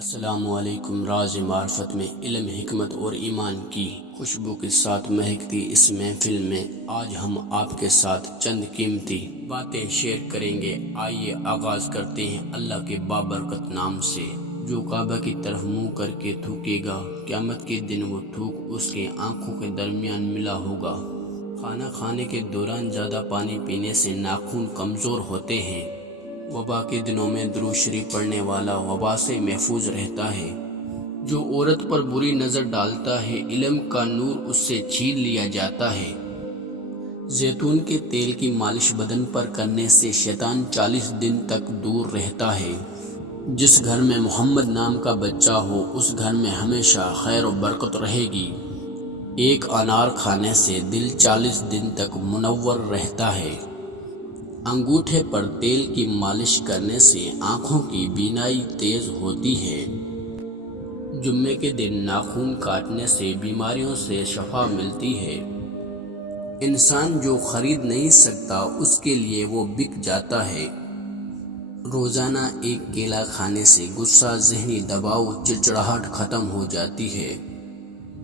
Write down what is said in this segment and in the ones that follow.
السلام علیکم۔ راز معرفت میں علم، حکمت اور ایمان کی خوشبو کے ساتھ مہکتی اس محفل میں آج ہم آپ کے ساتھ چند قیمتی باتیں شیئر کریں گے۔ آئیے آغاز کرتے ہیں اللہ کے بابرکت نام سے۔ جو کعبہ کی طرف منہ کر کے تھوکے گا، قیامت کے دن وہ تھوک اس کے آنکھوں کے درمیان ملا ہوگا۔ کھانا کھانے کے دوران زیادہ پانی پینے سے ناخن کمزور ہوتے ہیں۔ وبا کے دنوں میں درود شریف پڑھنے والا وبا سے محفوظ رہتا ہے۔ جو عورت پر بری نظر ڈالتا ہے، علم کا نور اس سے چھین لیا جاتا ہے۔ زیتون کے تیل کی مالش بدن پر کرنے سے شیطان 40 دن تک دور رہتا ہے۔ جس گھر میں محمد نام کا بچہ ہو، اس گھر میں ہمیشہ خیر و برکت رہے گی۔ ایک انار کھانے سے دل 40 دن تک منور رہتا ہے۔ انگوٹھے پر تیل کی مالش کرنے سے آنکھوں کی بینائی تیز ہوتی ہے۔ جمعے کے دن ناخن کاٹنے سے بیماریوں سے شفا ملتی ہے۔ انسان جو خرید نہیں سکتا، اس کے لیے وہ بک جاتا ہے۔ روزانہ ایک کیلا کھانے سے غصہ، ذہنی دباؤ، چڑچڑاہٹ ختم ہو جاتی ہے۔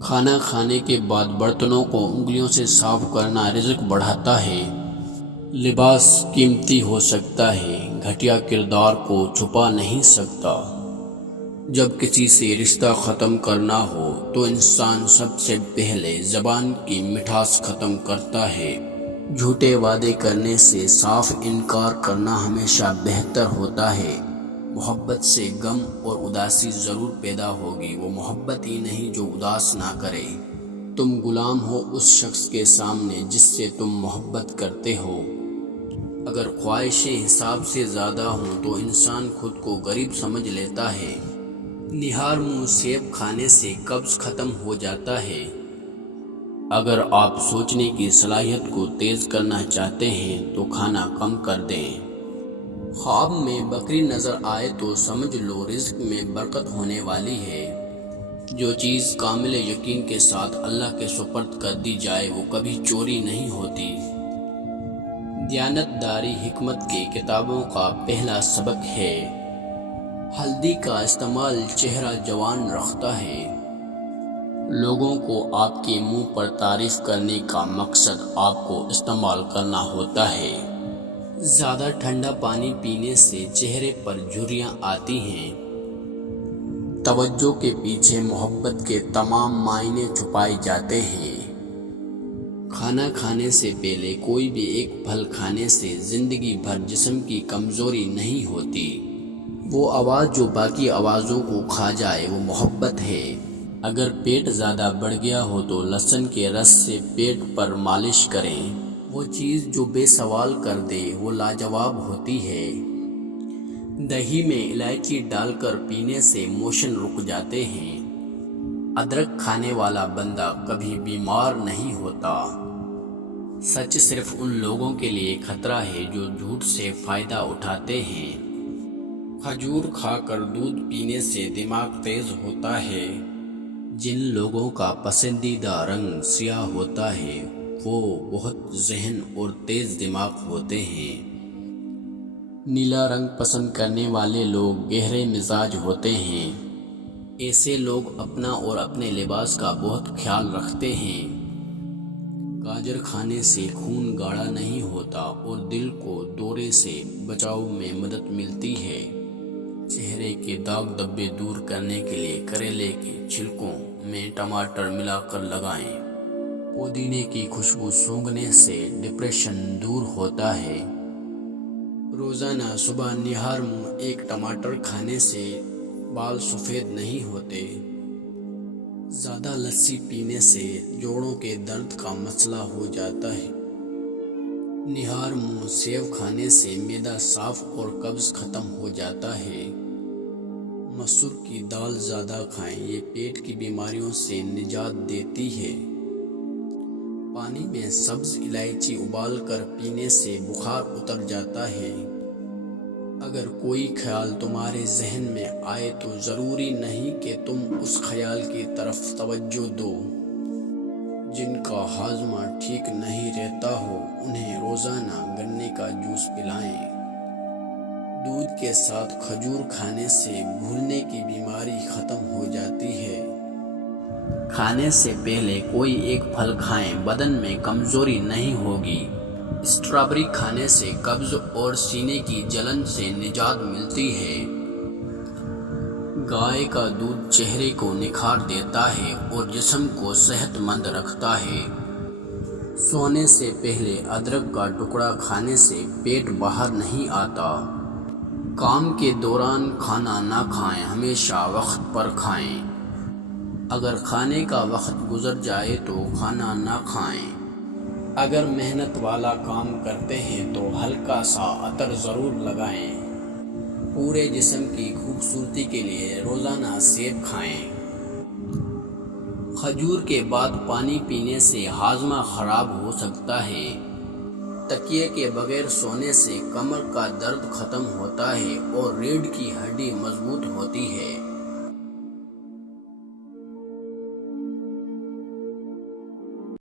کھانا کھانے کے بعد برتنوں کو انگلیوں سے صاف کرنا رزق بڑھاتا ہے۔ لباس قیمتی ہو سکتا ہے، گھٹیا کردار کو چھپا نہیں سکتا۔ جب کسی سے رشتہ ختم کرنا ہو تو انسان سب سے پہلے زبان کی مٹھاس ختم کرتا ہے۔ جھوٹے وعدے کرنے سے صاف انکار کرنا ہمیشہ بہتر ہوتا ہے۔ محبت سے غم اور اداسی ضرور پیدا ہوگی، وہ محبت ہی نہیں جو اداس نہ کرے۔ تم غلام ہو اس شخص کے سامنے جس سے تم محبت کرتے ہو۔ اگر خواہشیں حساب سے زیادہ ہوں تو انسان خود کو غریب سمجھ لیتا ہے۔ نہار منہ سیب کھانے سے قبض ختم ہو جاتا ہے۔ اگر آپ سوچنے کی صلاحیت کو تیز کرنا چاہتے ہیں تو کھانا کم کر دیں۔ خواب میں بکری نظر آئے تو سمجھ لو رزق میں برکت ہونے والی ہے۔ جو چیز کامل یقین کے ساتھ اللہ کے سپرد کر دی جائے وہ کبھی چوری نہیں ہوتی۔ دیانت داری حکمت کی کتابوں کا پہلا سبق ہے۔ ہلدی کا استعمال چہرہ جوان رکھتا ہے۔ لوگوں کو آپ کے منہ پر تعریف کرنے کا مقصد آپ کو استعمال کرنا ہوتا ہے۔ زیادہ ٹھنڈا پانی پینے سے چہرے پر جھریاں آتی ہیں۔ توجہ کے پیچھے محبت کے تمام معنی چھپائے جاتے ہیں۔ کھانا کھانے سے پہلے کوئی بھی ایک پھل کھانے سے زندگی بھر جسم کی کمزوری نہیں ہوتی۔ وہ آواز جو باقی آوازوں کو کھا جائے وہ محبت ہے۔ اگر پیٹ زیادہ بڑھ گیا ہو تو لہسن کے رس سے پیٹ پر مالش کریں۔ وہ چیز جو بے سوال کر دے وہ لاجواب ہوتی ہے۔ دہی میں الائچی ڈال کر پینے سے موشن رک جاتے ہیں۔ ادرک کھانے والا بندہ کبھی بیمار نہیں ہوتا۔ سچ صرف ان لوگوں کے لیے خطرہ ہے جو جھوٹ سے فائدہ اٹھاتے ہیں۔ کھجور کھا کر دودھ پینے سے دماغ تیز ہوتا ہے۔ جن لوگوں کا پسندیدہ رنگ سیاہ ہوتا ہے وہ بہت ذہین اور تیز دماغ ہوتے ہیں۔ نیلا رنگ پسند کرنے والے لوگ گہرے مزاج ہوتے ہیں۔ ایسے لوگ اپنا اور اپنے لباس کا بہت خیال رکھتے ہیں۔ گاجر کھانے سے خون گاڑھا نہیں ہوتا اور دل کو دورے سے بچاؤ میں مدد ملتی ہے۔ چہرے کے داغ دھبے دور کرنے کے لیے کریلے کے چھلکوں میں ٹماٹر ملا کر لگائیں۔ پودینے کی خوشبو سونگھنے سے ڈپریشن دور ہوتا ہے۔ روزانہ صبح نہار منہ ایک ٹماٹر کھانے سے بال سفید نہیں ہوتے۔ زیادہ لسی پینے سے جوڑوں کے درد کا مسئلہ ہو جاتا ہے۔ نہار منہ سیب کھانے سے معدہ صاف اور قبض ختم ہو جاتا ہے۔ مسور کی دال زیادہ کھائیں، یہ پیٹ کی بیماریوں سے نجات دیتی ہے۔ پانی میں سبز الائچی ابال کر پینے سے بخار اتر جاتا ہے۔ اگر کوئی خیال تمہارے ذہن میں آئے تو ضروری نہیں کہ تم اس خیال کی طرف توجہ دو۔ جن کا ہاضمہ ٹھیک نہیں رہتا ہو انہیں روزانہ گنے کا جوس پلائیں۔ دودھ کے ساتھ کھجور کھانے سے بھولنے کی بیماری کھانے سے پہلے کوئی ایک پھل کھائیں، بدن میں کمزوری نہیں ہوگی۔ اسٹرابیری کھانے سے قبض اور سینے کی جلن سے نجات ملتی ہے۔ گائے کا دودھ چہرے کو نکھار دیتا ہے اور جسم کو صحت مند رکھتا ہے۔ سونے سے پہلے ادرک کا ٹکڑا کھانے سے پیٹ باہر نہیں آتا۔ کام کے دوران کھانا نہ کھائیں، ہمیشہ وقت پر کھائیں۔ اگر کھانے کا وقت گزر جائے تو کھانا نہ کھائیں۔ اگر محنت والا کام کرتے ہیں تو ہلکا سا عطر ضرور لگائیں۔ پورے جسم کی خوبصورتی کے لیے روزانہ سیب کھائیں۔ کھجور کے بعد پانی پینے سے ہاضمہ خراب ہو سکتا ہے۔ تکیے کے بغیر سونے سے کمر کا درد ختم ہوتا ہے اور ریڑھ کی ہڈی مضبوط ہوتی ہے۔